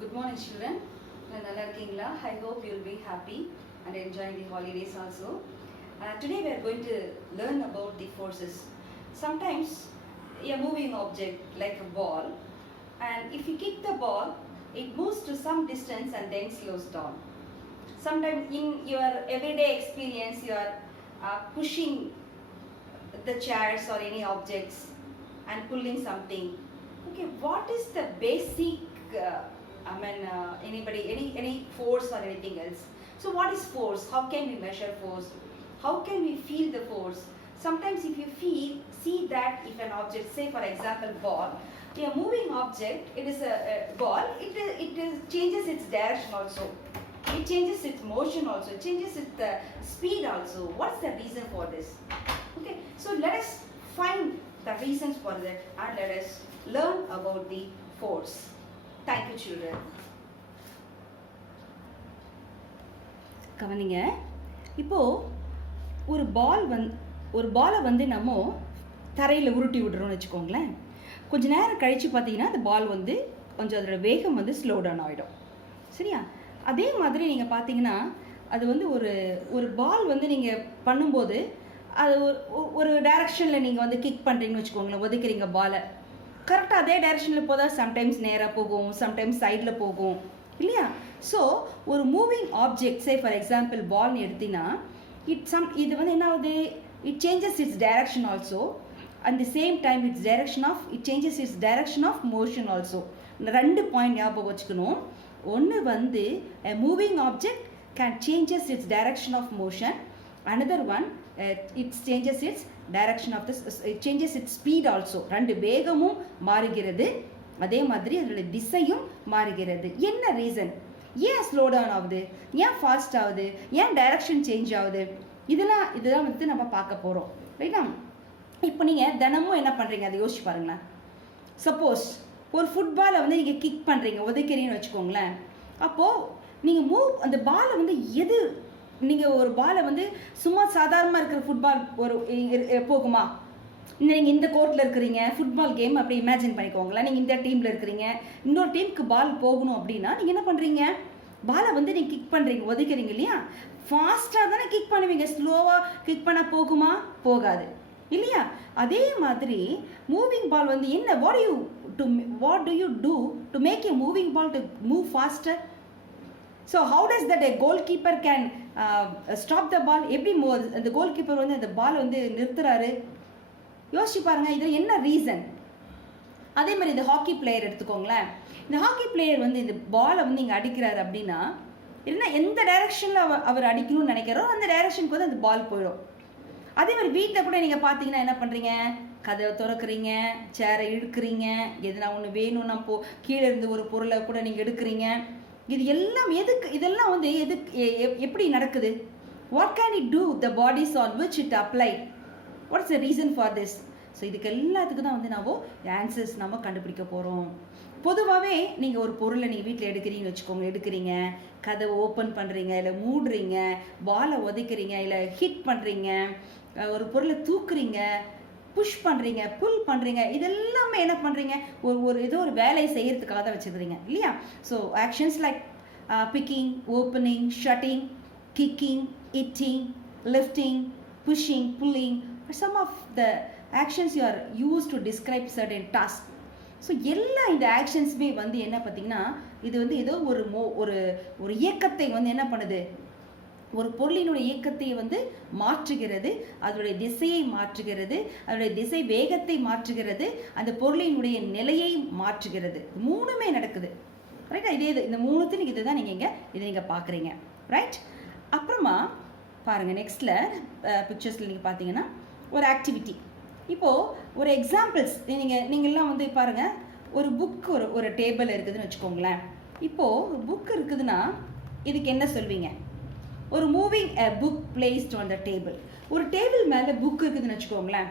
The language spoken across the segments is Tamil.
Good morning, children. நல்லா இருக்கீங்களா? I hope you'll be happy and enjoying the holidays also. Today we are going to learn about the forces. Sometimes a moving object like a ball, and if you kick the ball, it moves to some distance and then slows down. Sometimes in your everyday experience, you are pushing the chairs or any objects and pulling something. Okay, what is the basic any force or anything else? So what is force? How can we measure force? How can we feel the force? Sometimes if you see that if an object, say for example ball, a moving object, it is a ball, it changes its direction also. It changes its motion also, it changes its speed also. What's the reason for this? Okay, so let us find the reasons for that and let us learn about the force. Thank you, children. கவனிங்க, இப்போது ஒரு பாலை வந்து நம்ம தரையில் உருட்டி விடுறோம்னு வச்சுக்கோங்களேன். கொஞ்சம் நேரம் கழித்து பார்த்தீங்கன்னா அந்த பால் வந்து கொஞ்சம் அதோட வேகம் வந்து ஸ்லோ டவுன் ஆகிடும். சரியா? அதே மாதிரி நீங்கள் பார்த்தீங்கன்னா அது வந்து ஒரு பால் வந்து நீங்கள் பண்ணும்போது அது ஒரு டைரக்ஷனில் நீங்கள் வந்து கிக் பண்ணுறீங்கன்னு வச்சுக்கோங்களேன், ஒதுக்குறீங்க பாலை. கரெக்டாக அதே டைரக்ஷனில் போதால் சம்டைம்ஸ் நேராக போகும், சம்டைம்ஸ் சைடில் போகும் இல்லையா? ஸோ ஒரு moving object, say for example பால்னு எடுத்திங்கன்னா இது வந்து என்ன ஆகுது, it changes its direction also at the same time it changes its direction of motion also. ரெண்டு பாயிண்ட் ஞாபகம் வச்சுக்கணும். ஒன்று வந்து moving object can changes its direction of motion. Another one it changes its direction of this, it changes its speed also. ரெண்டு வேகமும் மாறுகிறது, அதே மாதிரி அதோட திசையும் மாறுகிறது. என்ன ரீசன்? ஏன் ஸ்லோ டவுன் ஆகுது, ஏன் ஃபாஸ்ட் ஆகுது, ஏன் டைரக்ஷன் சேஞ்ச் ஆகுது, இதுதான் வந்து நம்ம பார்க்க போகிறோம். ரைட்டா? இப்போ நீங்கள் தினமும் என்ன பண்ணுறீங்க அதை யோசிச்சு பாருங்களேன். சப்போஸ் ஒரு ஃபுட்பாலை வந்து நீங்கள் கிக் பண்ணுறீங்க, உதைக்கிறீங்கன்னு வச்சுக்கோங்களேன். அப்போது நீங்கள் அந்த பாலை வந்து நீங்கள் ஒரு பாலை வந்து சும்மா சாதாரணமாக இருக்கிற ஃபுட்பால் போகுமா? நீங்கள் இந்த கோர்ட்டில் இருக்கிறீங்க, ஃபுட்பால் கேம் அப்படி இமேஜின் பண்ணிக்கோங்களேன். நீங்கள் இந்த டீமில் இருக்கிறீங்க, இன்னொரு டீமுக்கு பால் போகணும் அப்படின்னா நீங்கள் என்ன பண்ணுறீங்க, பாலை வந்து நீங்கள் கிக் பண்ணுறீங்க, ஒதுக்கிறீங்க இல்லையா? ஃபாஸ்ட்டாக தானே கிக் பண்ணுவீங்க, ஸ்லோவாக கிக் பண்ண போகுமா? போகாது இல்லையா? அதே மாதிரி மூவிங் பால் வந்து என்ன, what do you do to make a moving ball to move faster? So how does that a goalkeeper can stop the ball? எப்படி அந்த கோல் கீப்பர் வந்து அந்த பால் வந்து நிறுத்துறாரு? யோசிச்சு பாருங்கள், இது என்ன ரீசன்? அதே மாதிரி இந்த ஹாக்கி பிளேயர் எடுத்துக்கோங்களேன். இந்த ஹாக்கி பிளேயர் வந்து இந்த பாலை வந்து இங்கே அடிக்கிறாரு அப்படின்னா எந்த டைரக்ஷனில் அவர் அடிக்கணும்னு நினைக்கிறோ அந்த டைரக்ஷனுக்கு வந்து அந்த பால் போயிடும். அதே மாதிரி வீட்டில் கூட நீங்கள் பார்த்தீங்கன்னா என்ன பண்ணுறீங்க, கதவை திறக்கிறீங்க, சேரை இழுக்கிறீங்க, எதுனா ஒன்று வேணும்னா கீழே இருந்து ஒரு பொருளை கூட நீங்கள் எடுக்கிறீங்க. இது எல்லாம் இதெல்லாம் வந்து எப்படி நடக்குது? What can it do the bodies on which it apply? What's the reason for this? So இதுக்கு எல்லாத்துக்கும் தான் வந்து ஆன்சர்ஸ் நம்ம கண்டுபிடிக்க போகிறோம். பொதுவாகவே நீங்கள் ஒரு பொருளை நீங்கள் வீட்டில் எடுக்கிறீங்கன்னு வச்சுக்கோங்க, எடுக்கிறீங்க, கதவை ஓப்பன் பண்ணுறீங்க, இல்லை மூடுறீங்க, பாலை உதைக்கிறீங்க, இல்லை ஹிட் பண்ணுறீங்க, ஒரு பொருளை தூக்குறீங்க, புஷ் பண்ணுறீங்க, புல் பண்ணுறீங்க, இதெல்லாமே என்ன பண்ணுறீங்க, ஏதோ ஒரு வேலையை செய்கிறதுக்காக தான் வச்சுக்கிறீங்க இல்லையா? So actions like picking, opening, shutting, kicking, hitting, lifting, pushing, pulling, some of the actions you are used to describe certain tasks. So எல்லா இந்த ஆக்ஷன்ஸுமே வந்து என்ன பார்த்தீங்கன்னா இது வந்து ஏதோ ஒரு இயக்கத்தை வந்து என்ன பண்ணுது, ஒரு பொருளினுடைய இயக்கத்தை வந்து மாற்றுகிறது, அதனுடைய திசையை மாற்றுகிறது, அதனுடைய திசை வேகத்தை மாற்றுகிறது, அந்த பொருளினுடைய நிலையை மாற்றுகிறது. மூணுமே நடக்குது. ரைட்டா? இந்த மூணுத்தையும் இதுதான் நீங்கள் பார்க்குறீங்க. ரைட்? அப்புறமா பாருங்கள், நெக்ஸ்ட்டில் பிக்சர்ஸில் நீங்கள் பார்த்தீங்கன்னா ஒரு ஆக்டிவிட்டி. இப்போது ஒரு எக்ஸாம்பிள்ஸ் நீங்கள்லாம் வந்து பாருங்கள், ஒரு புக் ஒரு டேபிள் இருக்குதுன்னு வச்சுக்கோங்களேன். இப்போது ஒரு புக் இருக்குதுன்னா இதுக்கு என்ன சொல்வீங்க? ஒரு moving book placed on the table. ஒரு டேபிள் மேலே புக் இருக்குதுன்னு வச்சுக்கோங்களேன்,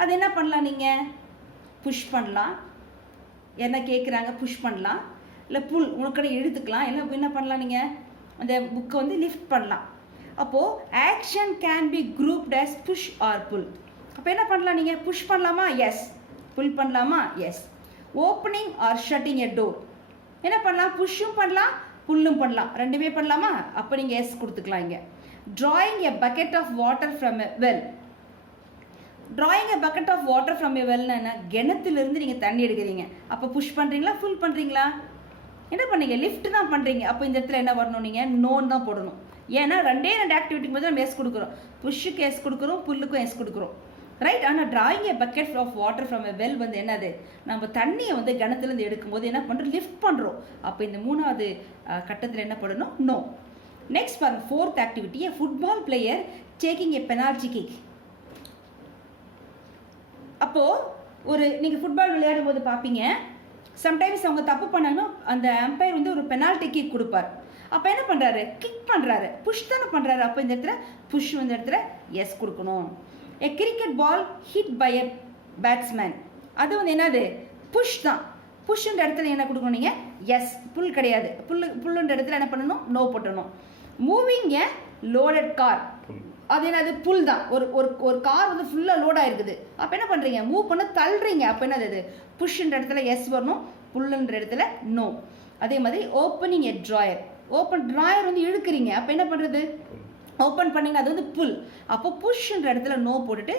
அது என்ன பண்ணலாம், நீங்கள் புஷ் பண்ணலாம், என்ன கேட்குறாங்க புஷ் பண்ணலாம், இல்லை புல் உனக்கடை இழுத்துக்கலாம், என்ன பண்ணலாம், நீங்கள் அந்த புக்கை வந்து லிஃப்ட் பண்ணலாம். அப்போது action can be grouped as push or pull. அப்போ என்ன பண்ணலாம், நீங்கள் புஷ் பண்ணலாமா? எஸ். புல் பண்ணலாமா? Yes. Opening or shutting a door. என்ன பண்ணலாம், புஷ்ஷும் பண்ணலாம் புல்லும் பண்ணலாம், ரெண்டுமே பண்ணலாமா? அப்போ நீங்கள் எஸ் கொடுத்துக்கலாம். இங்கே drawing a bucket of water from a well. drawing a bucket of water from a well என்ன, கிணத்துலேருந்து நீங்கள் தண்ணி எடுக்கிறீங்க. அப்போ புஷ் பண்ணுறீங்களா ஃபுல் பண்ணுறீங்களா? என்ன பண்ணீங்க, லிஃப்ட் தான் பண்ணுறீங்க. அப்போ இந்த இடத்துல என்ன வரணும், நீங்கள் நோன் தான் போடணும். ஏன்னா ரெண்டு ஆக்டிவிட்டிக்கு போது நம்ம எஸ் கொடுக்குறோம், புஷ்ஷுக்கு எஸ் கொடுக்குறோம், புல்லுக்கும் எஸ் கொடுக்குறோம், ரைட். ஆனால் drawing a bucket of water from a well வந்து என்னது, நம்ம தண்ணியை வந்து கிணத்துலேருந்து எடுக்கும்போது என்ன பண்ணுறோம், லிஃப்ட் பண்ணுறோம். அப்போ இந்த மூணாவது கட்டத்தில் என்ன பண்ணணும், நோ. நெக்ஸ்ட் பாருங்க, fourth activity, a football player taking a penalty kick. அப்போது ஒரு நீங்கள் ஃபுட்பால் விளையாடும் போது பார்ப்பீங்க, சம்டைம்ஸ் அவங்க தப்பு பண்ணாங்கன்னா அந்த அம்பையர் வந்து ஒரு பெனால்ட்டி கிக் கொடுப்பார். அப்போ என்ன பண்ணுறாரு, கிக் பண்ணுறாரு, புஷ் தானே பண்ணுறாரு. அப்போ இந்த இடத்துல புஷ் இந்த இடத்துல எஸ் கொடுக்கணும். A cricket ball hit by a batsman, அது வந்து என்னது, புஷ் தான். புஷ்ன்ற இடத்துல என்ன கொடுக்கணும் நீங்கள், எஸ். புல் கிடையாது, புல்லுன்ற இடத்துல என்ன பண்ணணும், நோ போட்டணும். மூவிங் எ லோடட் கார், அது என்னது, புல் தான். ஒரு கார் வந்து ஃபுல்லாக லோடாக இருக்குது. அப்போ என்ன பண்ணுறீங்க, மூவ் பண்ண தள்ளுறீங்க. அப்போ என்னது, அது புஷ்ன்ற இடத்துல எஸ் வரணும், புல்லுன்ற இடத்துல நோ. அதே மாதிரி ஓப்பனிங் எ ட்ராயர், ட்ராயர் வந்து இழுக்கிறீங்க. அப்போ என்ன பண்ணுறது, ஓப்பன் பண்ணிங்கன்னா அது வந்து புல். அப்போ புஷ்ன்ற இடத்துல நோ போட்டுட்டு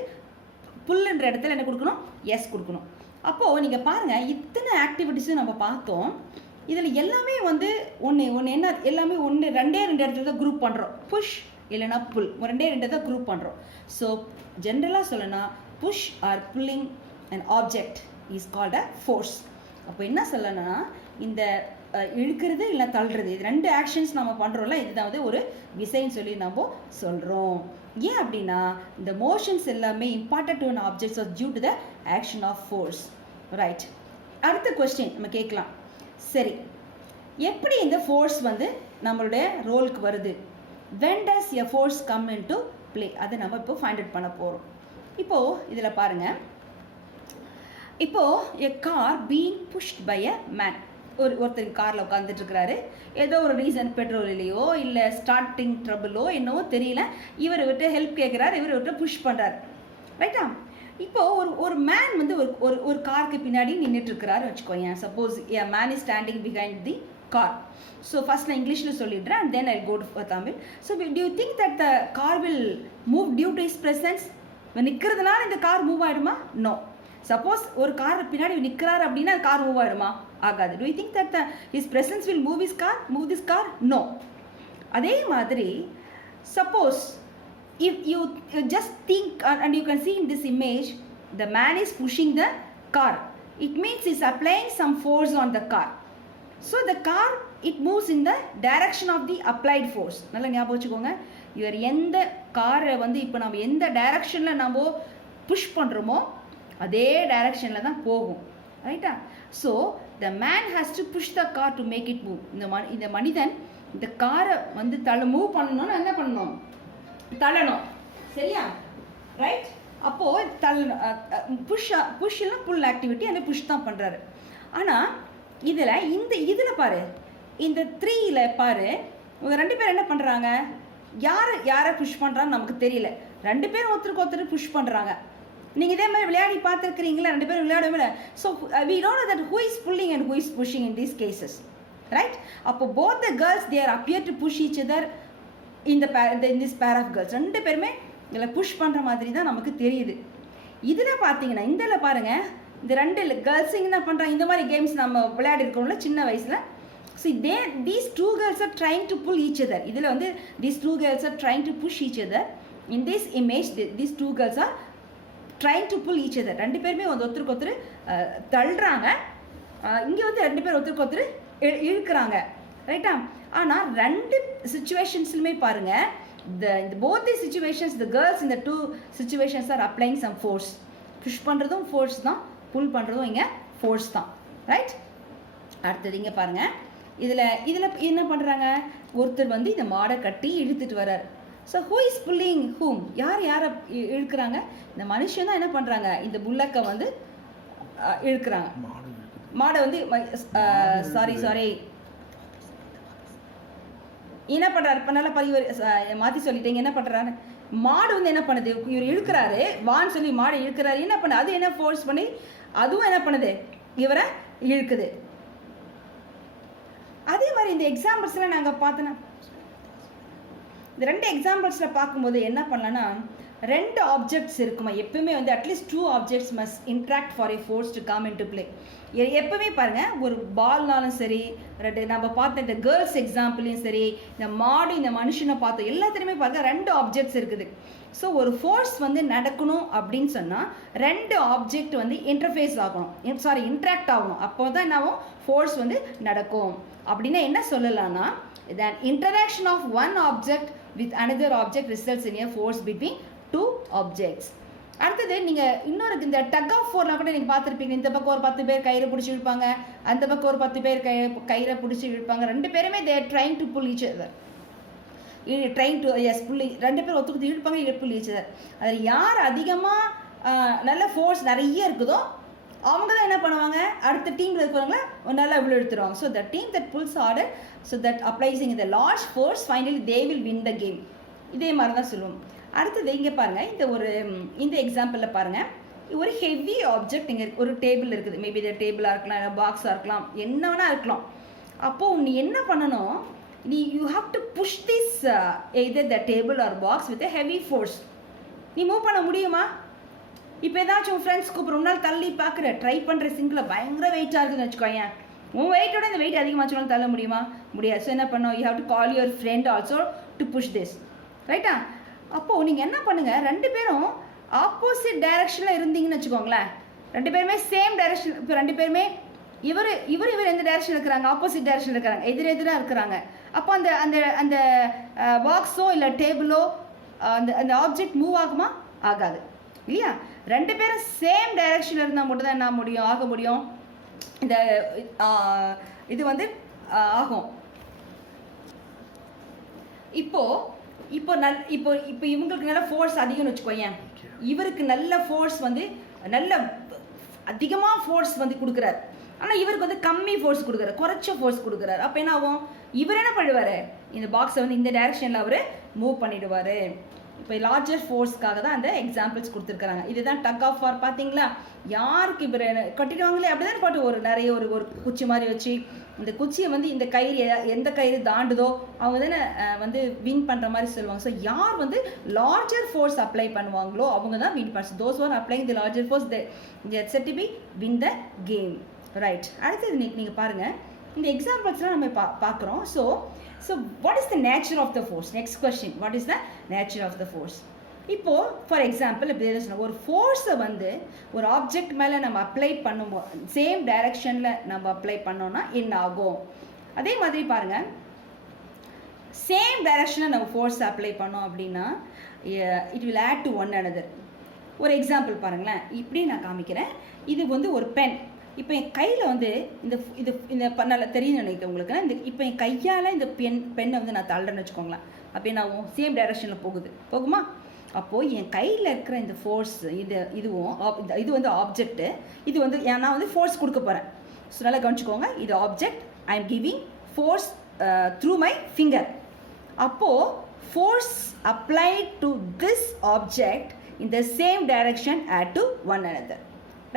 புல்லுன்ற இடத்துல என்ன கொடுக்கணும், எஸ் கொடுக்கணும். அப்போது நீங்கள் பாருங்கள், இத்தனை ஆக்டிவிட்டிஸும் நம்ம பார்த்தோம். இதில் எல்லாமே வந்து ஒன்று என்ன, எல்லாமே ரெண்டே இடத்துல தான் குரூப் பண்ணுறோம், புஷ் இல்லைனா புல், ரெண்டே தான் குரூப் பண்ணுறோம். ஸோ ஜென்ரலாக சொல்லணும்னா push or pulling and object is called a force. அப்போ என்ன சொல்லணும்னா, இந்த இழுக்கிறது இல்லை தள்ளுறது, இது ரெண்டு ஆக்ஷன்ஸ் நம்ம பண்ணுறோம்ல, இதுதான் வந்து ஒரு விசைன்னு சொல்லி நம்ம சொல்கிறோம். ஏன் அப்படின்னா இந்த மோஷன்ஸ் எல்லாமே important to an objects are due to the action of force, right. அடுத்த கொஸ்டின் நம்ம கேட்கலாம், சரி எப்படி இந்த ஃபோர்ஸ் வந்து நம்மளுடைய ரோலுக்கு வருது, when does a force come into play, அதை நம்ம இப்போ ஃபைண்ட் அவுட் பண்ண போகிறோம். இப்போது இதில் பாருங்கள், இப்போது a car being pushed by a man, ஒருத்தர் காரில் உட்காந்துட்டு இருக்கிறாரு, ஏதோ ஒரு ரீசன், பெட்ரோல் இல்லையோ இல்லை ஸ்டார்டிங் ட்ரபிளோ என்னவோ தெரியல, இவர் விட்டு ஹெல்ப் கேட்குறாரு, இவர் விட்டு புஷ் பண்ணுறாரு, ரைட்டா. இப்போது ஒரு மேன் வந்து ஒரு காருக்கு பின்னாடி நின்றுட்டு இருக்கிறாரு வச்சுக்கோங்க. Suppose a man is standing behind the car. So first நான் இங்கிலீஷில் சொல்லிடுறேன் and then I'll go to Tamil. So do you think that the car will move due to his presence? நிற்கிறதுனால இந்த கார் மூவ் ஆகிடுமா? நோ. சப்போஸ் ஒரு கார் பின்னாடி நிற்கிறாரு அப்படின்னா கார் மூவ் ஆகிடுமா? ஆகாது. Do you think that his presence will move this car? No. அதே மாதிரி suppose if you just think and you can see in this image, the man is pushing the car, it means he's applying some force on the car. So the car, it moves in the direction of the applied force. நல்லா ஞாபகம் வச்சுக்கோங்க, இவர் எந்த காரை வந்து இப்போ நம்ம எந்த டைரக்ஷனில் நம்ம புஷ் பண்ணுறோமோ அதே டைரக்ஷனில் தான் போகும், ரைட்டா. So the man has to push the car to make it move. இந்த மனிதன் இந்த காரை வந்து மூவ் பண்ணணும்னா என்ன பண்ணணும், தள்ளணும், சரியா, ரைட். அப்போது புஷ்ஷெல்லாம் புல் ஆக்டிவிட்டி அந்த புஷ் தான் பண்ணுறாரு. ஆனால் இதில் பாரு, இந்த 3ல் பாரு, இவங்க ரெண்டு பேர் என்ன பண்ணுறாங்க, யாரை புஷ் பண்ணுறான்னு நமக்கு தெரியல, ரெண்டு பேரும் ஒருத்தருக்கு ஒருத்தர் புஷ் பண்ணுறாங்க. நீங்கள் இதே மாதிரி விளையாடி பார்த்துருக்கிறீங்களா, ரெண்டு பேரும் விளையாடவே இல்லை. So we don't know that who is pulling and who is pushing in these cases, right. அப்போ both the girls they are appear to push each other in this pair of girls. ரெண்டு பேருமே இதில் புஷ் பண்ணுற மாதிரி தான் நமக்கு தெரியுது. இதில் பார்த்தீங்கன்னா இதில் பாருங்கள், இந்த ரெண்டு கேர்ள்ஸ் என்ன பண்ணுறாங்க, இந்த மாதிரி கேம்ஸ் நம்ம விளையாடி இருக்கோம்ல சின்ன வயசில். So these two girls are trying to pull each other. இதில் வந்து these two girls are trying to push each other. In this image these two girls are trying to pull each other. ரெண்டு பேருமே வந்து ஒருத்தருக்கு ஒருத்தர் தள்ளுறாங்க, இங்கே வந்து ரெண்டு பேர் ஒருத்தருக்கு ஒருத்தர் இழுக்கிறாங்க, ரைட்டா. ஆனால் ரெண்டு சுச்சுவேஷன்ஸ்லுமே பாருங்கள், both the situations, the girls in the two situations are applying some force. Push பண்ணுறதும் ஃபோர்ஸ் தான், புல் பண்ணுறதும் இங்கே ஃபோர்ஸ் தான், ரைட். அடுத்தது இங்கே பாருங்கள், இதில் என்ன பண்ணுறாங்க, ஒருத்தர் வந்து இந்த மாடை கட்டி இழுத்துட்டு வர்றார். ஸோ ஹூ இஸ் புல்லிங் ஹூம், யாரை இழுக்கிறாங்க, இந்த மனுஷன் தான் என்ன பண்ணுறாங்க, இந்த புல்லக்கை வந்து இழுக்கிறாங்க. மாடை வந்து சாரி என்ன பண்ணுறாரு, இப்போ நல்லா மாற்றி சொல்லிட்டீங்க, என்ன பண்ணுறாரு, மாடு வந்து என்ன பண்ணுது, இவர் இழுக்கிறாரு, வான்னு சொல்லி மாடை இழுக்கிறாரு, என்ன பண்ணுது, அது என்ன ஃபோர்ஸ் பண்ணி அதுவும் என்ன பண்ணுது, இவரை இழுக்குது. மாதிரி இந்த எக்ஸாம்பிள்ஸ்லாம் நாங்கள் பார்த்தோன்னா இந்த 2 எக்ஸாம்பிள்ஸில் பார்க்கும்போது என்ன பண்ணலான்னா 2 ஆப்ஜெக்ட்ஸ் இருக்குமா எப்பவுமே வந்து at least 2 objects must interact for A force to come in to play. எப்பவுமே பாருங்கள் ஒரு பால்னாலும் சரி நம்ம பார்த்த இந்த கேர்ள்ஸ் எக்ஸாம்பிளையும் சரி இந்த மாடு இந்த மனுஷனை பார்த்தோம் எல்லாத்துலேயுமே பாருங்கள் 2 ஆப்ஜெக்ட்ஸ் இருக்குது. ஸோ ஒரு ஃபோர்ஸ் வந்து நடக்கணும் அப்படின்னு சொன்னால் 2 ஆப்ஜெக்ட் வந்து இன்டர்ஃபேஸ் ஆகணும், இன்ட்ராக்ட் ஆகணும், அப்போ தான் என்னாகும் ஃபோர்ஸ் வந்து நடக்கும். அப்படின்னா என்ன சொல்லலாம்னா that interaction of one object with another object results in a force between 2 objects. அடுத்தது நீங்கள் இன்னொரு இந்த டக் ஆஃப் ஃபோர்லாம் கூட நீங்கள் பார்த்துருப்பீங்க. இந்த பக்கம் ஒரு 10 பேர் கயிறை பிடிச்சி இழுப்பாங்க, அந்த பக்கம் ஒரு 10 பேர் கயிறை பிடிச்சி இழுப்பாங்க. 2 பேருமே they're trying to pull each other, trying to pull 2 பேர் ஒத்துக்குத்து இழுப்பாங்க, புல் ஈச் அதர். அதில் யார் அதிகமாக நல்ல ஃபோர்ஸ் நிறைய இருக்குதோ அவங்க தான் என்ன பண்ணுவாங்க, அடுத்த டீமில் இருக்கிறவங்கள நல்லா இவ்வளோ எடுத்துருவாங்க. So the team that pulls harder so that applying the large force finally they will win the game. இதே மாதிரி தான் சொல்லுவோம். அடுத்தது இங்கே பாருங்கள், இந்த எக்ஸாம்பிளில் பாருங்கள், ஒரு ஹெவி ஆப்ஜெக்ட் இங்கே ஒரு டேபிள் இருக்குது. மேபி இது டேபிளாக இருக்கலாம், இல்லை பாக்ஸாக இருக்கலாம், என்ன வேணால் இருக்கலாம். அப்போது நீ என்ன பண்ணணும், you have to push this either the table or box with a heavy force. நீ மூவ் பண்ண முடியுமா? இப்போ ஏதாச்சும் உன் ஃப்ரெண்ட்ஸ் கூப்பிட்ற ஒரு நாள் தள்ளி பார்க்குற ட்ரை பண்ணுற சிங்கில் பயங்கர வெயிட்டாக இருக்குதுன்னு வச்சுக்கோங்க. உன் வெயிட்டோட இந்த வெயிட் அதிகமாச்சுனாலும் தள்ள முடியுமா? முடியாது. ஸோ என்ன பண்ணோம், you have to call your friend also to push this, ரைட்டா? அப்போது நீங்கள் என்ன பண்ணுங்கள், 2 பேரும் ஆப்போசிட் டைரக்ஷனில் இருந்தீங்கன்னு வச்சுக்கோங்களேன். 2 பேருமே சேம் டைரக்ஷன். இப்போ 2 பேருமே இவர் எந்த டைரக்ஷன் இருக்கிறாங்க, ஆப்போசிட் டைரக்ஷன் இருக்கிறாங்க, எதிராக இருக்கிறாங்க. அப்போ அந்த அந்த அந்த பாக்ஸோ இல்லை டேபிளோ அந்த ஆப்ஜெக்ட் மூவ் ஆகுமா? ஆகாது இல்லையா? 2 பேரும் சேம் டைரக்ஷனில் இருந்தால் மட்டும் தான் என்ன ஆக முடியும், இந்த இது வந்து ஆகும். இப்போ இவங்களுக்கு நல்ல ஃபோர்ஸ் அதிகம்னு வச்சுக்கோங்க. இவருக்கு நல்ல ஃபோர்ஸ் வந்து நல்ல அதிகமாக ஃபோர்ஸ் வந்து கொடுக்குறாரு, ஆனால் இவருக்கு வந்து கம்மி ஃபோர்ஸ் கொடுக்குறாரு, குறைச்ச ஃபோர்ஸ் கொடுக்குறாரு. அப்போ என்ன ஆகும், இவர் என்ன பண்ணுவார், இந்த பாக்ஸை வந்து இந்த டைரக்ஷனில் அவர் மூவ் பண்ணிடுவார். இப்போ லார்ஜர் ஃபோர்ஸ்க்காக தான் அந்த எக்ஸாம்பிள்ஸ் கொடுத்துருக்குறாங்க. இதுதான் டக் ஆஃப் வார். பார்த்தீங்களா, யாருக்கு இப்போ கட்டிடுவாங்களே அப்படி தான் பாட்டு ஒரு நிறைய ஒரு குச்சி மாதிரி வச்சு இந்த குச்சியை வந்து இந்த கயிறு எந்த கயிறு தாண்டுதோ அவங்க தானே வந்து வின் பண்ணுற மாதிரி சொல்லுவாங்க. ஸோ யார் வந்து லார்ஜர் ஃபோர்ஸ் அப்ளை பண்ணுவாங்களோ அவங்க தான் வின் பண்ணுறது. Those are applying the larger force the set to be win the game, right? அடுத்தது நீங்கள் பாருங்கள், இந்த எக்ஸாம்பிள்ஸ்லாம் நம்ம பார்க்குறோம். So what is the nature of the force? Next question, what is the nature of the force? இப்போது ஃபார் எக்ஸாம்பிள் இப்படி சொன்னால் ஒரு ஃபோர்ஸை வந்து ஒரு ஆப்ஜெக்ட் மேலே நம்ம அப்ளை பண்ணும்போது சேம் டைரக்ஷனில் நம்ம அப்ளை பண்ணோன்னா என்ன ஆகும்? அதே மாதிரி பாருங்கள், சேம் டைரக்ஷனில் நம்ம ஃபோர்ஸ் அப்ளை பண்ணோம் அப்படின்னா it will add to one another. ஒரு எக்ஸாம்பிள் பாருங்களேன், இப்படி நான் காமிக்கிறேன். இது வந்து ஒரு பென். இப்போ என் கையில் வந்து இந்த நல்லா தெரியும் நினைக்கிறேன் உங்களுக்கு. இப்போ என் கையால் இந்த பெண்ணை வந்து நான் தள்ளுறேன்னு வச்சுக்கோங்களேன். அப்போ என்ன ஆகும், சேம் டைரக்ஷனில் போகுமா? அப்போது என் கையில் இருக்கிற இந்த ஃபோர்ஸ் இது வந்து ஆப்ஜெக்ட்டு, இது வந்து நான் வந்து ஃபோர்ஸ் கொடுக்க போகிறேன். ஸோ நல்லா கவனிச்சுக்கோங்க, இது object, I am giving force through my finger. அப்போது force apply to this object in the same direction add to one another,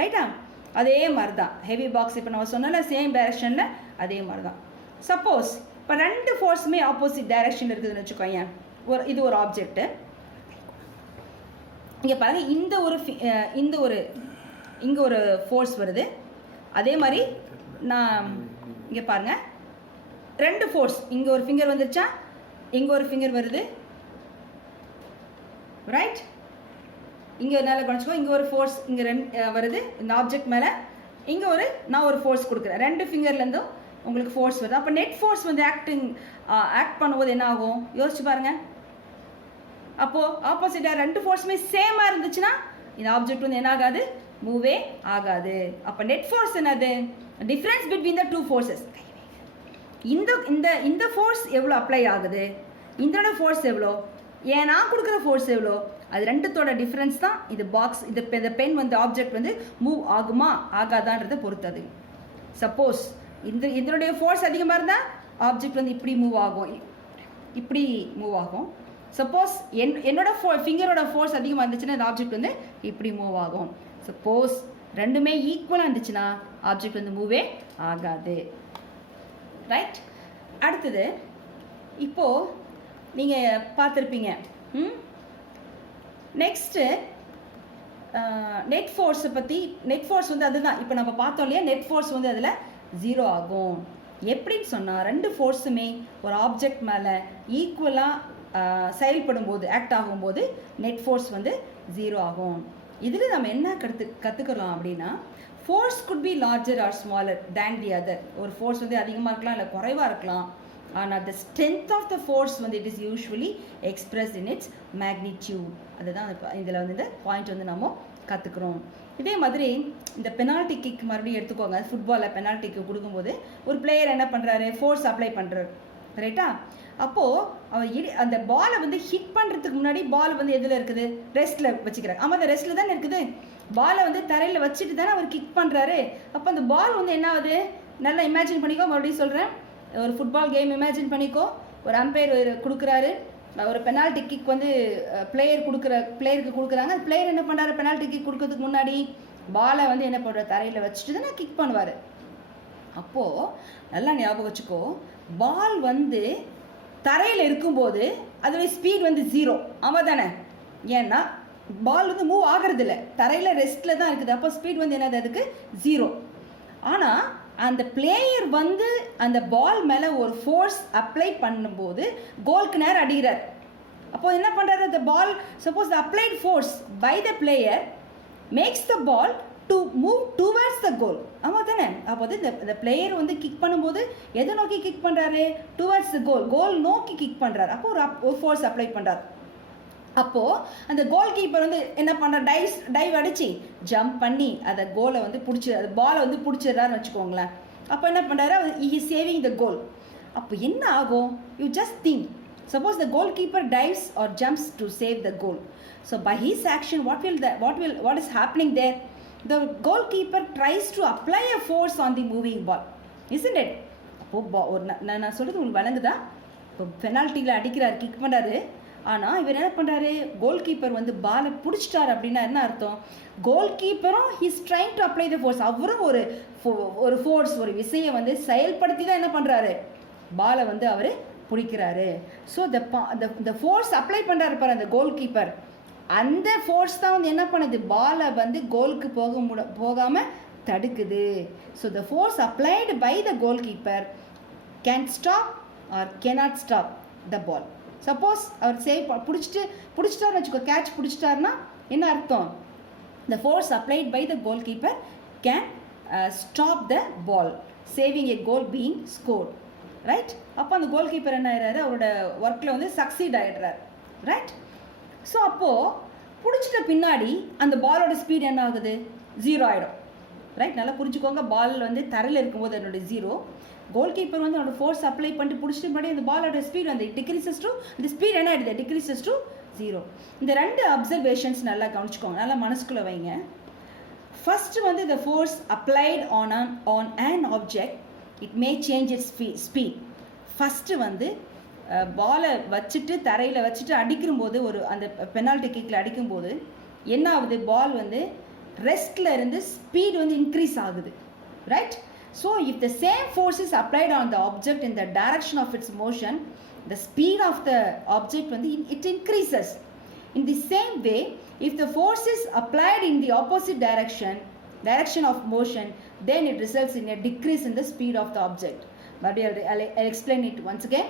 ரைட்டா? அதே மாதிரி தான் ஹெவி பாக்ஸ் இப்போ நம்ம சொன்னால சேம் டைரக்ஷனில் அதே மாதிரி தான். சப்போஸ் இப்போ 2 ஃபோர்ஸுமே ஆப்போசிட் டைரக்ஷன் இருக்குதுன்னு வச்சுக்கோங்க. இது ஒரு ஆப்ஜெக்ட்டு, இங்கே பாருங்கள், இங்கே ஒரு ஃபோர்ஸ் வருது. அதே மாதிரி நான் இங்கே பாருங்கள் 2 ஃபோர்ஸ், இங்கே ஒரு ஃபிங்கர் வந்துருச்சா, இங்கே ஒரு ஃபிங்கர் வருது, ரைட்? இங்கே நல்லா கவனிச்சுக்கோ, இங்கே ஒரு ஃபோர்ஸ் இங்கே வருது இந்த ஆப்ஜெக்ட் மேலே, இங்கே நான் ஒரு ஃபோர்ஸ் கொடுக்குறேன். 2 ஃபிங்கர்லேருந்தும் உங்களுக்கு ஃபோர்ஸ் வருது. அப்போ நெட் ஃபோர்ஸ் வந்து ஆக்ட் பண்ணும்போது என்ன ஆகும் யோசிச்சு பாருங்கள். அப்போது ஆப்போசிட்டாக 2 ஃபோர்ஸுமே சேமாக இருந்துச்சுன்னா இந்த ஆப்ஜெக்ட் வந்து என்ன ஆகாது, மூவே ஆகாது. அப்போ நெட் ஃபோர்ஸ் என்னது, டிஃப்ரென்ஸ் பிட்வீன் த 2 ஃபோர்ஸஸ். இந்த ஃபோர்ஸ் எவ்வளோ அப்ளை ஆகுது, இதோட ஃபோர்ஸ் எவ்வளோ, நான் கொடுக்குற ஃபோர்ஸ் எவ்வளோ, அது 2தோட டிஃப்ரென்ஸ் தான் இது பாக்ஸ். இந்த பென் வந்து ஆப்ஜெக்ட் வந்து மூவ் ஆகுமா ஆகாதான்றதை பொறுத்தது. சப்போஸ் இதனுடைய ஃபோர்ஸ் அதிகமாக இருந்தால் ஆப்ஜெக்ட் வந்து இப்படி மூவ் ஆகும். சப்போஸ் என்னோட ஃபிங்கரோட ஃபோர்ஸ் அதிகமாக இருந்துச்சுன்னா இந்த ஆப்ஜெக்ட் வந்து இப்படி மூவ் ஆகும். சப்போஸ் 2மே ஈக்குவலாக இருந்துச்சுன்னா ஆப்ஜெக்ட் வந்து மூவே ஆகாது, ரைட்? அடுத்தது இப்போது நீங்கள் பார்த்துருப்பீங்க. நெக்ஸ்ட்டு நெட் ஃபோர்ஸை பற்றி. நெட் ஃபோர்ஸ் வந்து அதுதான் இப்போ நம்ம பார்த்தோம் இல்லையா, நெட் ஃபோர்ஸ் வந்து அதில் 0 ஆகும். எப்படின்னு சொன்னால், 2 ஃபோர்ஸுமே ஒரு ஆப்ஜெக்ட் மேலே ஈக்குவலாக செயல்படும் போது, ஆக்ட் ஆகும்போது நெட் ஃபோர்ஸ் வந்து 0 ஆகும். இதில் நம்ம என்ன கற்றுக்கலாம் அப்படின்னா, force could be larger or smaller than the other. ஒரு ஃபோர்ஸ் வந்து அதிகமாக இருக்கலாம், இல்லை குறைவாக இருக்கலாம். ஆனால் the strength of the force வந்து it is usually express in its magnitude. அதுதான் இதில் வந்து இந்த பாயிண்ட் வந்து நம்ம கற்றுக்குறோம். இதே மாதிரி இந்த பெனால்ட்டி கிக் மறுபடியும் எடுத்துக்கோங்க. ஃபுட்பாலில் பெனால்ட்டி கிக் கொடுக்கும்போது ஒரு பிளேயர் என்ன பண்ணுறாரு, ஃபோர்ஸ் அப்ளை பண்ணுறாரு, ரைட்டா? அப்போது அவர் அந்த பாலை வந்து ஹிட் பண்ணுறதுக்கு முன்னாடி பால் வந்து எதில் இருக்குது, ரெஸ்ட்டில் வச்சுக்கிறாங்க. ஆமாம், அந்த ரெஸ்ட்டில் தானே இருக்குது. பாலை வந்து தரையில் வச்சுட்டு தானே அவர் கிக் பண்ணுறாரு. அப்போ அந்த பால் வந்து என்ன ஆகுது, நல்லா இமேஜின் பண்ணிக்கோ. மறுபடியும் சொல்கிறேன், ஒரு ஃபுட்பால் கேம் இமேஜின் பண்ணிக்கோ. ஒரு அம்பையர் கொடுக்குறாரு, ஒரு பெனால்ட்டி கிக் வந்து பிளேயருக்கு கொடுக்குறாங்க. பிளேயர் என்ன பண்ணுறாரு, பெனால்ட்டி கிக் கொடுக்கறதுக்கு முன்னாடி பாலை வந்து என்ன பண்ணுறாரு, தரையில் வச்சுட்டு தானே கிக் பண்ணுவார். அப்போது நல்லா ஞாபகம் வச்சுக்கோ, பால் வந்து தரையில் இருக்கும்போது அதோடைய ஸ்பீட் வந்து 0. ஆமாம் தானே? ஏன்னா பால் வந்து மூவ் ஆகிறது இல்லை, தரையில் ரெஸ்ட்டில் தான் இருக்குது. அப்போ ஸ்பீட் வந்து என்னது, அதுக்கு 0. ஆனால் அந்த பிளேயர் வந்து அந்த பால் மேலே ஒரு ஃபோர்ஸ் அப்ளை பண்ணும்போது கோலுக்கு நேரம் அடிக்கிறார். அப்போது என்ன பண்ணுறாரு, அந்த ball suppose the applied force by the player makes the ball to move towards the goal. ஆமாம் தானே? அப்போது இந்த பிளேயர் வந்து கிக் பண்ணும்போது எதை நோக்கி கிக் பண்ணுறாரு, டுவர்ட்ஸ் த கோல் நோக்கி கிக் பண்ணுறாரு. அப்போ ஒரு ஃபோர்ஸ் அப்ளை பண்ணுறாரு. அப்போது அந்த கோல் கீப்பர் வந்து என்ன பண்ணுறார், டைவ் அடித்து ஜம்ப் பண்ணி அதை கோலை வந்து அது பாலை வந்து பிடிச்சிடுறாருன்னு வச்சுக்கோங்களேன். அப்போ என்ன பண்ணுறாரு, ஹி இஸ் சேவிங் த கோல். அப்போ என்ன ஆகும், you just think, suppose the goalkeeper dives or jumps to save the goal. So by his action, what is happening there? The goalkeeper tries to apply a force on the moving ball, isn't it? அப்போது நான் சொல்கிறது உங்களுக்கு வழங்குதா? இப்போ பெனால்ட்டியில் அடிக்கிறார், கிக் பண்ணுறாரு. ஆனால் இவர் என்ன பண்ணுறாரு, கோல் கீப்பர் வந்து பாலை பிடிச்சிட்டார். அப்படின்னா என்ன அர்த்தம், கோல் கீப்பரும் he's trying to apply the force. அவரும் ஒரு ஃபோர்ஸ், ஒரு விசையை வந்து செயல்படுத்தி தான் என்ன பண்ணுறாரு, பாலை வந்து அவர் பிடிக்கிறாரு. ஸோ த ஃபோர்ஸ் அப்ளை பண்ணுறாரு பாரு அந்த கோல் கீப்பர், அந்த ஃபோர்ஸ் தான் வந்து என்ன பண்ணுது, பாலை வந்து கோலுக்கு போகாமல் தடுக்குது. So the force applied by the goalkeeper can stop or cannot stop the ball. Suppose அவர் பிடிச்சிட்டாருன்னு வச்சுக்கோ, கேட்ச் பிடிச்சிட்டாருன்னா என்ன அர்த்தம், the force applied by the goalkeeper can stop the ball, saving a goal being score, right? அப்போ அந்த கோல் கீப்பர் என்ன ஆயிடுறாரு, அவரோட ஒர்க்கில் வந்து சக்சீட் ஆகிடுறாரு, ரைட்? ஸோ அப்போது பிடிச்சிட்ட பின்னாடி அந்த பாலோட ஸ்பீட் என்ன ஆகுது, 0 ஆகிடும், ரைட்? நல்லா புரிஞ்சுக்கோங்க. பால் வந்து தரையில் இருக்கும்போது அதோட 0, கோல் கீப்பர் வந்து அவனோட ஃபோர்ஸ் அப்ளை பண்ணிட்டு பிடிச்சிட்டு முன்னாடி அந்த பாலோட ஸ்பீட் வந்து டிக்ரீசஸ் டு, இந்த ஸ்பீட் என்ன ஆகிடுது, டிக்ரீசஸ் டு 0. இந்த 2 அப்சர்வேஷன்ஸ் நல்லா கவனிச்சுக்கோங்க, நல்லா மனசுக்குள்ளே வைங்க. ஃபஸ்ட்டு வந்து the force applied on an object, it may change its speed. First வந்து பாலை வச்சுட்டு தரையில் வச்சுட்டு அடிக்கும்போது, ஒரு அந்த பெனால்ட்டி கிக்கில் அடிக்கும்போது என்ன ஆகுது, பால் வந்து ரெஸ்ட்டில் இருந்து ஸ்பீட் வந்து இன்க்ரீஸ் ஆகுது, right? So if the same force is applied on the object in the direction of its motion, the speed of the object வந்து it increases. In the same way, if the force is applied in the opposite direction of motion, then it results in a decrease in the speed of the object. மறுபடியும் I'll explain it once again.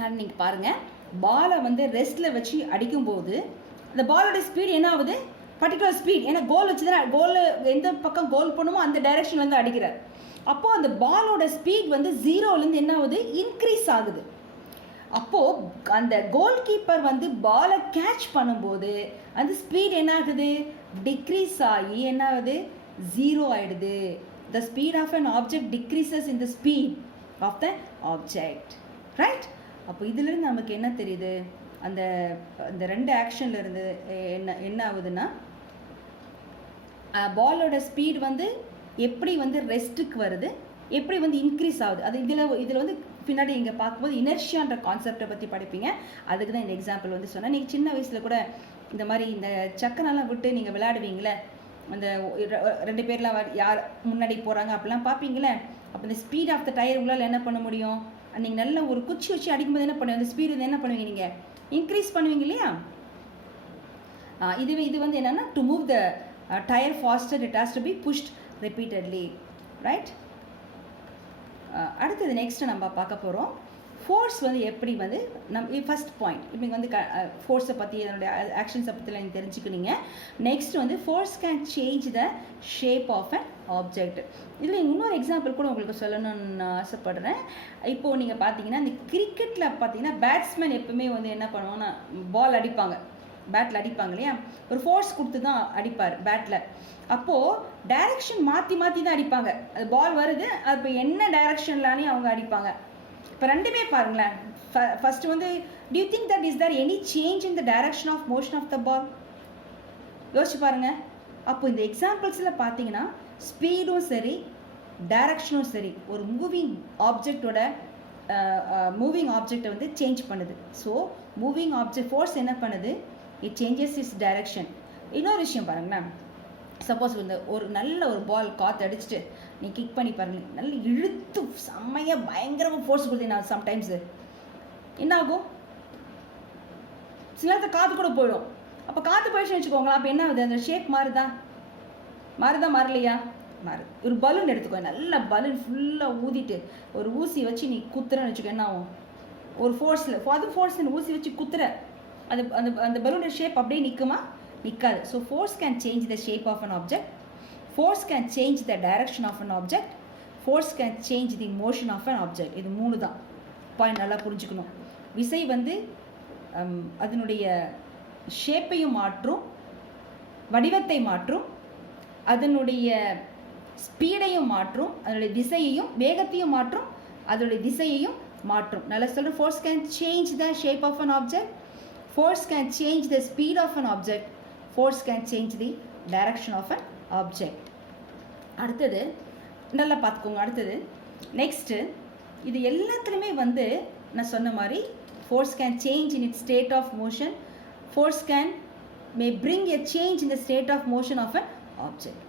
நான் நீங்கள் பாருங்கள், பாலை வந்து ரெஸ்ட்டில் வச்சு அடிக்கும்போது அந்த பாலோட ஸ்பீட் என்ன ஆகுது, பர்டிகுலர் ஸ்பீட், ஏன்னா கோல் வச்சு தான், கோல் எந்த பக்கம் கோல் பண்ணுமோ அந்த டைரெக்ஷன் வந்து அடிக்கிறார். அப்போது அந்த பாலோட ஸ்பீட் வந்து 0லேருந்து என்ன ஆகுது, இன்க்ரீஸ் ஆகுது. அப்போது அந்த கோல் கீப்பர் வந்து பாலை கேட்ச் பண்ணும்போது அந்த ஸ்பீட் என்ன ஆகுது, டிக்ரீஸ் ஆகி என்ன ஆகுது, 0 ஆகிடுது. The speed of an object decreases in the speed of the object, right? அப்போ இதிலிருந்து நமக்கு என்ன தெரியுது, அந்த 2 ஆக்ஷனில் இருந்து என்ன ஆகுதுன்னா, பாலோட ஸ்பீட் வந்து எப்படி வந்து ரெஸ்ட்டுக்கு வருது, எப்படி வந்து இன்க்ரீஸ் ஆகுது. அது இதில் வந்து பின்னாடி இங்கே பார்க்கும்போது இனர்ஷியான்ற கான்செப்டை பற்றி படிப்பீங்க. அதுக்கு தான் இந்த எக்ஸாம்பிள் வந்து சொன்னேன். நீங்கள் சின்ன வயசில் கூட இந்த மாதிரி இந்த சக்கரெல்லாம் விட்டு நீங்கள் விளையாடுவீங்களே, அந்த 2 பேர்லாம் யார் முன்னாடி போகிறாங்க அப்படிலாம் பார்ப்பீங்களே, அப்போ இந்த ஸ்பீட் ஆஃப் த டயர் உங்களால் என்ன பண்ண முடியும், நீங்கள் நல்ல ஒரு குச்சி வச்சு அடிக்கும்போது என்ன பண்ணுவீங்க, அந்த ஸ்பீடு வந்து என்ன பண்ணுவீங்க, நீங்கள் இன்க்ரீஸ் பண்ணுவீங்க இல்லையா. இது வந்து என்னென்னா to move the tyre faster it has to be pushed repeatedly, right. அடுத்தது நெக்ஸ்ட்டு நம்ம பார்க்க போகிறோம் ஃபோர்ஸ் வந்து எப்படி வந்து ஃபஸ்ட் பாயிண்ட் இப்போ வந்து ஃபோர்ஸை பற்றி அதனுடைய ஆக்ஷன்ஸை பற்றிலாம் நீங்கள் தெரிஞ்சுக்கினீங்க. நெக்ஸ்ட் வந்து force can change the shape of an object. இதில் இன்னொரு எக்ஸாம்பிள் கூட உங்களுக்கு சொல்லணும்னு ஆசைப்படுறேன். இப்போது நீங்கள் பார்த்தீங்கன்னா இந்த கிரிக்கெட்டில் பார்த்தீங்கன்னா பேட்ஸ்மேன் எப்பவுமே வந்து என்ன பண்ணுவோன்னா பால் அடிப்பாங்க, பேட்டில் அடிப்பாங்க இல்லையா, ஒரு ஃபோர்ஸ் கொடுத்து தான் அடிப்பார் பேட்டில். அப்போது டைரக்ஷன் மாற்றி மாற்றி தான் அடிப்பாங்க. அது பால் வருது, அது இப்போ என்ன டைரக்ஷன்லானே அவங்க அடிப்பாங்க. இப்போ ரெண்டுமே பாருங்களேன். ஃபஸ்ட்டு வந்து do you think that is there any change in the direction of motion of the ball? யோசிச்சு பாருங்கள். அப்போ இந்த எக்ஸாம்பிள்ஸில் பார்த்தீங்கன்னா ஸ்பீடும் சரி டைரக்ஷனும் சரி ஒரு மூவிங் ஆப்ஜெக்டை வந்து சேஞ்ச் பண்ணுது. ஸோ மூவிங் ஆப்ஜெக்ட் ஃபோர்ஸ் என்ன பண்ணுது, இட் சேஞ்சஸ் இட்ஸ் டைரக்ஷன். இன்னொரு விஷயம் பாருங்களேன், சப்போஸ் இந்த ஒரு நல்ல ஒரு பால் காற்று அடிச்சுட்டு நீ கிக் பண்ணி பாருங்கள், நல்ல இழுத்து செம்மையாக பயங்கரமாக ஃபோர்ஸ் கொடுத்தீங்கன்னா சம்டைம்ஸு என்ன ஆகும், சில நேரத்தில் காற்று கூட போயிடும். அப்போ காற்று போயிடுச்சுன்னு வச்சுக்கோங்களேன், அப்போ என்ன ஆகுது, அந்த ஷேப் மாறுதா மாறலையா, மாறுது. ஒரு பலூன் எடுத்துக்கோ, நல்ல பலூன் ஃபுல்லாக ஊதிட்டு ஒரு ஊசி வச்சு நீ குத்துறன்னு வச்சுக்கோ, என்ன ஆகும், ஒரு ஃபோர்ஸில் அதுவும் ஃபோர்ஸில் ஊசி வச்சு குத்துற அந்த அந்த அந்த பலூனோட ஷேப் அப்படியே நிற்குமா, நிற்காது. So force can change the shape of an object, force can change the direction of an object, force can change the motion of an object. இது 3 தான் பாயிண்ட், நல்லா புரிஞ்சுக்கணும். விசை வந்து அதனுடைய ஷேப்பையும் மாற்றும், வடிவத்தை மாற்றும், அதனுடைய ஸ்பீடையும் மாற்றும், அதனுடைய திசையையும் வேகத்தையும் மாற்றும், அதனுடைய திசையையும் மாற்றும். நல்லா சொல்கிறேன். Force can change the shape of an object, force can change the speed of an object, force can change the direction of an object. அடுத்தது நல்லா பார்த்துக்கோங்க. அடுத்தது நெக்ஸ்ட்டு இது எல்லாத்துலேயுமே வந்து நான் சொன்ன மாதிரி force can change in its state of motion, force can may bring a change in the state of motion of an object.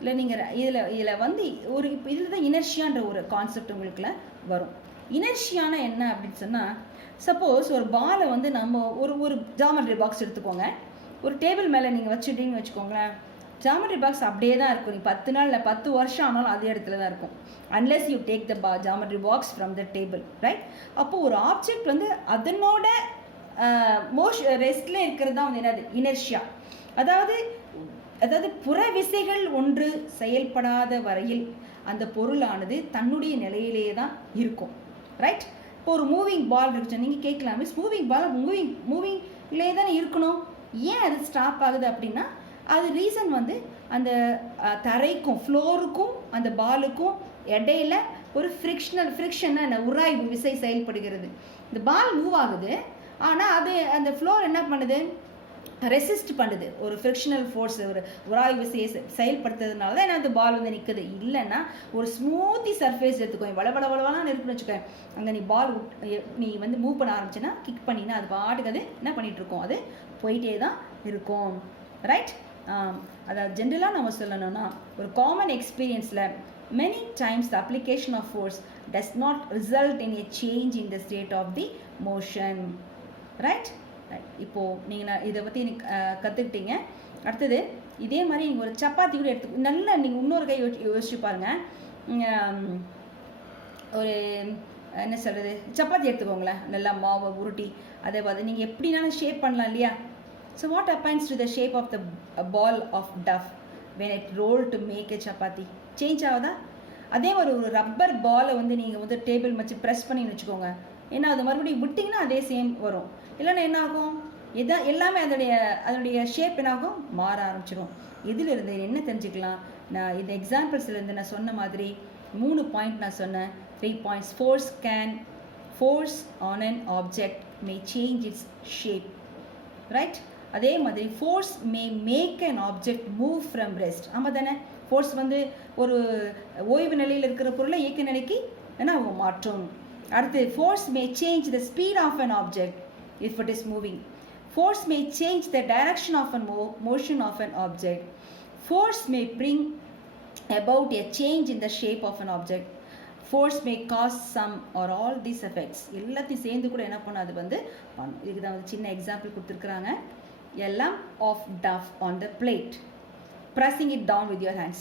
இல்லை நீங்கள் இதில் வந்து ஒரு இப்போ இதில் தான் இனர்ஷியான்ற ஒரு கான்செப்ட் உங்களுக்குள்ள வரும். இனர்ஷியான என்ன அப்படின்னு சொன்னால், சப்போஸ் ஒரு பாலை வந்து நம்ம ஒரு ஜாமெட்ரி பாக்ஸ் எடுத்துக்கோங்க, ஒரு டேபிள் மேலே நீங்கள் வச்சுட்டீங்கன்னு வச்சுக்கோங்களேன், ஜாமெட்ரி பாக்ஸ் அப்படியே தான் இருக்கும். நீ 10 நாள் இல்லை 10 வருஷம் ஆனாலும் அதே இடத்துல தான் இருக்கும், unless you take the geometry box from the table, right. அப்போது ஒரு ஆப்ஜெக்ட் வந்து அதனோட ரெஸ்டில் இருக்கிறது தான் வந்து என்னது, இனர்ஷியா. அதாவது புற விசைகள் ஒன்று செயல்படாத வரையில் அந்த பொருளானது தன்னுடைய நிலையிலேயே தான் இருக்கும், ரைட். இப்போ ஒரு மூவிங் பால் இருக்குச்சு, நீங்கள் கேட்கலாம், மிஸ் மூவிங் பால் மூவிங்லே தானே இருக்கணும், ஏன் அது ஸ்டாப் ஆகுது அப்படின்னா, அது ரீசன் வந்து அந்த தரைக்கும் ஃப்ளோருக்கும் அந்த பாலுக்கும் இடையில ஒரு ஃப்ரிக்ஷனாக உராய்வு விசை செயல்படுகிறது. இந்த பால் மூவ் ஆகுது, ஆனால் அது அந்த ஃப்ளோர் என்ன பண்ணுது, ரெசிஸ்ட் பண்ணுது. ஒரு ஃப்ரிக்ஷனல் ஃபோர்ஸ், ஒரு உராய்வு விசையை செயல்படுத்துறதுனால தான் என்ன அந்த பால் வந்து நிற்குது. இல்லைன்னா ஒரு ஸ்மூத்தி சர்ஃபேஸ் எடுத்துக்கோ, வளவளான்னு இருக்குன்னு வச்சுக்கோ, அங்கே நீ பால் நீ வந்து மூவ் பண்ண ஆரம்பிச்சுன்னா, கிக் பண்ணினா அது பாட்டுக்கு அது என்ன பண்ணிகிட்ருக்கோம், அது போயிட்டே தான் இருக்கும், ரைட். அதாவது ஜென்ரலாக நம்ம சொல்லணும்னா ஒரு காமன் எக்ஸ்பீரியன்ஸில் many times the application of force does not result in a change in the state of the motion, right. இப்போது நீங்கள் இதை பற்றி எனக்கு கற்றுக்கிட்டீங்க. அடுத்தது இதே மாதிரி நீங்கள் ஒரு சப்பாத்தி கூட எடுத்து நல்லா நீங்கள் இன்னொரு கை யோசிச்சு பாருங்கள். ஒரு என்ன சொல்கிறது, சப்பாத்தி எடுத்துக்கோங்களேன், நல்லா மாவை உருட்டி அதை பார்த்து நீங்கள் எப்படினாலும் ஷேப் பண்ணலாம் இல்லையா. So what happens to the shape of the ball of duff when it roll to make a chapati? Change ஆகுதா? அதே மாதிரி ஒரு ரப்பர் பாலை வந்து நீங்கள் வந்து டேபிள் வச்சு ப்ரெஸ் பண்ணின்னு வச்சுக்கோங்க, ஏன்னா அது மறுபடியும் விட்டிங்கன்னா அதே சேம் வரும். இல்லைன்னா என்ன ஆகும், எல்லாமே அதனுடைய ஷேப் என்னாகும், மாற ஆரம்பிச்சிடும். இதிலிருந்து என்ன தெரிஞ்சுக்கலாம், நான் இந்த எக்ஸாம்பிள்ஸ்லேருந்து நான் சொன்ன மாதிரி 3 பாயிண்ட் நான் சொன்னேன். 3 points. Force on an object may change its shape, right. அதே மாதிரி force may make an object move from rest. ஆமாம் தானே, ஃபோர்ஸ் வந்து ஒரு ஓய்வு நிலையில் இருக்கிற பொருளை இயக்க நிலைக்கு என்ன மாற்றும். அடுத்து force may change the speed of an object if it is moving. Force may change the direction of an motion of an object. Force may bring about a change in the shape of an object. Force may cause some or all these effects எல்லாத்தையும் சேர்ந்து கூட என்ன பண்ணும் அது வந்து பண்ணும். இதுக்கு தான் வந்து சின்ன எக்ஸாம்பிள் கொடுத்துருக்குறாங்க. a lump of duff on the plate, pressing it down with your hands.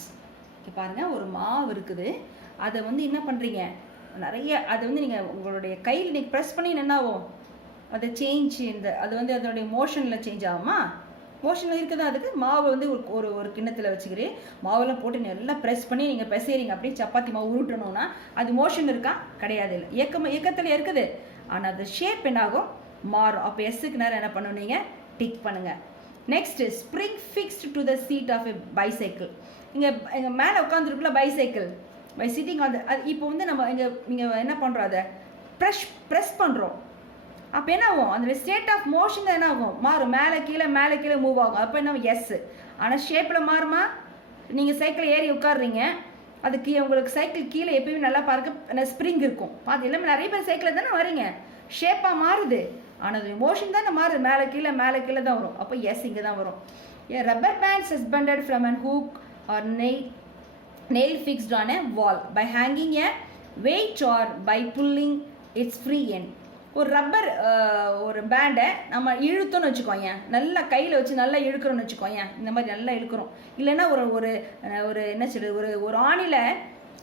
இங்கே பாருங்கள், ஒரு மாவு இருக்குது, அதை வந்து என்ன பண்ணுறீங்க, நிறைய அதை வந்து நீங்கள் உங்களுடைய கையில் நீங்கள் ப்ரெஸ் பண்ணி என்ன ஆகும், அதை சேஞ்ச் அது வந்து அதனுடைய மோஷனில் சேஞ்ச் ஆகுமா? மோஷனில் இருக்குதா? அதுக்கு மாவு வந்து ஒரு ஒரு கிண்ணத்தில் வச்சுக்கிறேன், மாவெல்லாம் போட்டு நல்லா ப்ரெஸ் பண்ணி நீங்கள் பெசைறீங்க, அப்படியே சப்பாத்தி மாவு உருட்டணும்னா அது மோஷன் இருக்கா? கிடையாது. இல்லை, இயக்கத்தில் இருக்குது, ஆனால் அது ஷேப் என்னாகும், மாறும். அப்போ எஸ்ஸுக்கு நேரம் என்ன பண்ணணும், நீங்கள் டிக் பண்ணுங்கள். Next, spring fixed to the seat of a bicycle. எங்கள் மேலே உட்காந்துருக்குள்ள பைசைக்கிள், பை சிட்டிங் ஆன் அது இப்போ வந்து நம்ம நீங்கள் என்ன பண்ணுறோம், அதை ப்ரெஸ் பண்ணுறோம். அப்போ என்ன ஆகும், அந்த ஸ்டேட் ஆஃப் மோஷன் என்ன ஆகும், மாறும், மேலே கீழே மூவ் ஆகும். அப்போ என்ன எஸ். ஆனால் ஷேப்பில் மாறுமா? நீங்கள் சைக்கிளில் ஏறி உட்காடுறீங்க, அதுக்கு உங்களுக்கு சைக்கிள் கீழே எப்பயுமே நல்லா பார்க்க ஸ்ப்ரிங் இருக்கும். பார்த்து எல்லாமே நிறைய பேர் சைக்கிளில் தானே வரீங்க, ஷேப்பாக மாறுது, ஆனால் அது மோஷன் தானே மாறுது, மேலே கீழே தான் வரும். அப்போ எஸ் இங்கே தான் வரும். A rubber band suspended from a hook or nail fixed on a wall by hanging a weight or by pulling its free end. ஒரு ரப்பர் ஒரு பேண்டை நம்ம இழுத்தோன்னு வச்சுக்கோங்க, நல்லா கையில் வச்சு நல்லா இழுக்கிறோன்னு வச்சுக்கோங்க, இந்த மாதிரி நல்லா இழுக்கிறோம். இல்லைன்னா ஒரு ஒரு ஒரு என்ன சொல்கிறது, ஒரு ஆணியில்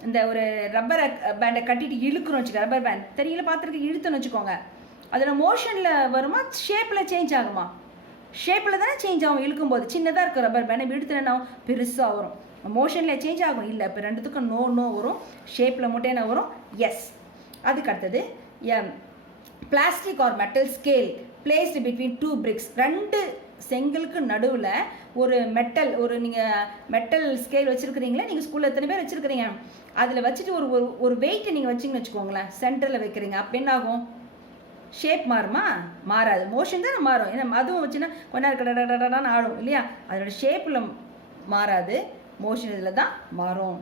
இந்த ஒரு ரப்பரை பேண்டை கட்டிட்டு இழுக்கிறோம் வச்சுக்கோ, ரப்பர் பேண்ட் தெரியல பார்த்துருக்கு, இழுத்தோன்னு வச்சுக்கோங்க, அதில் மோஷனில் வருமா, ஷேப்பில் சேஞ்ச் ஆகுமா? ஷேப்பில் தானே சேஞ்ச் ஆகும். இழுக்கும்போது சின்னதாக இருக்கும் ரப்பர் பேண்ட், இழுத்துனா பெருசாக வரும். மோஷனில் சேஞ்ச் ஆகும் இல்லை. இப்போ ரெண்டுத்துக்கும் நோ வரும், ஷேப்பில் மட்டும் என்ன வரும், எஸ். அதுக்கு அடுத்தது plastic or metal scale placed between 2 bricks. 2 செங்கலுக்கு நடுவில் ஒரு நீங்கள் மெட்டல் ஸ்கேல் வச்சுருக்கிறீங்களா, நீங்கள் ஸ்கூலில் எத்தனை பேர் வச்சுருக்கிறீங்க, அதில் வச்சுட்டு ஒரு வெயிட்டை நீங்கள் வச்சிங்கன்னு வச்சுக்கோங்களேன், சென்டரில் வைக்கிறீங்க. அப்போ என்ன ஆகும், ஷேப் மாறுமா? மாறாது, மோஷன் தானே மாறும். ஏன்னா அதுவும் வச்சுன்னா கொஞ்ச நேரம் கடடான்னு ஆடும் இல்லையா, அதோட ஷேப்பில் மாறாது, மோஷன் இதில் தான் மாறும்.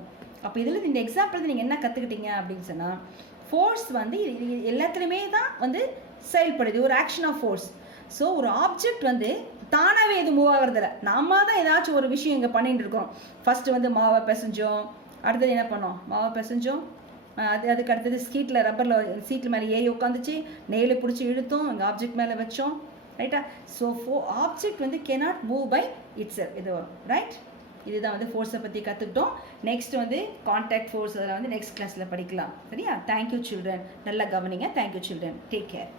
அப்போ இதில் இந்த எக்ஸாம்பிள் நீங்கள் என்ன கற்றுக்கிட்டீங்க அப்படின்னு சொன்னால், ஃபோர்ஸ் வந்து எல்லாத்துலேயுமே தான் வந்து செயல்படுது, ஒரு ஆக்ஷன் ஆஃப் ஃபோர்ஸ். ஸோ ஒரு ஆப்ஜெக்ட் வந்து தானாகவே எது மூவ் ஆகிறதில்ல, நாம தான் ஏதாச்சும் ஒரு விஷயம் இங்கே பண்ணிட்டு இருக்கோம். ஃபஸ்ட்டு வந்து மாவை பிசைஞ்சோம், அடுத்தது என்ன பண்ணோம், மாவை பிசைஞ்சோம், அதுக்கு அடுத்தது ரப்பரில் சீட்டில் மேலே ஏறி உட்காந்துச்சு, நெயிலை பிடிச்சி இழுத்தோம், அங்கே ஆப்ஜெக்ட் மேலே வச்சோம், ரைட்டா? ஸோ ஆப்ஜெக்ட் வந்து cannot move by itself, இது வரும், ரைட்? இதுதான் வந்து ஃபோர்ஸை பற்றி கற்றுக்கிட்டோம். நெக்ஸ்ட் வந்து கான்டாக்ட் ஃபோர்ஸ், அதில் வந்து நெக்ஸ்ட் கிளாஸில் படிக்கலாம். சரியா? தேங்க்யூ சில்ட்ரன், நல்லா கவனிங்க. Thank you children, take care.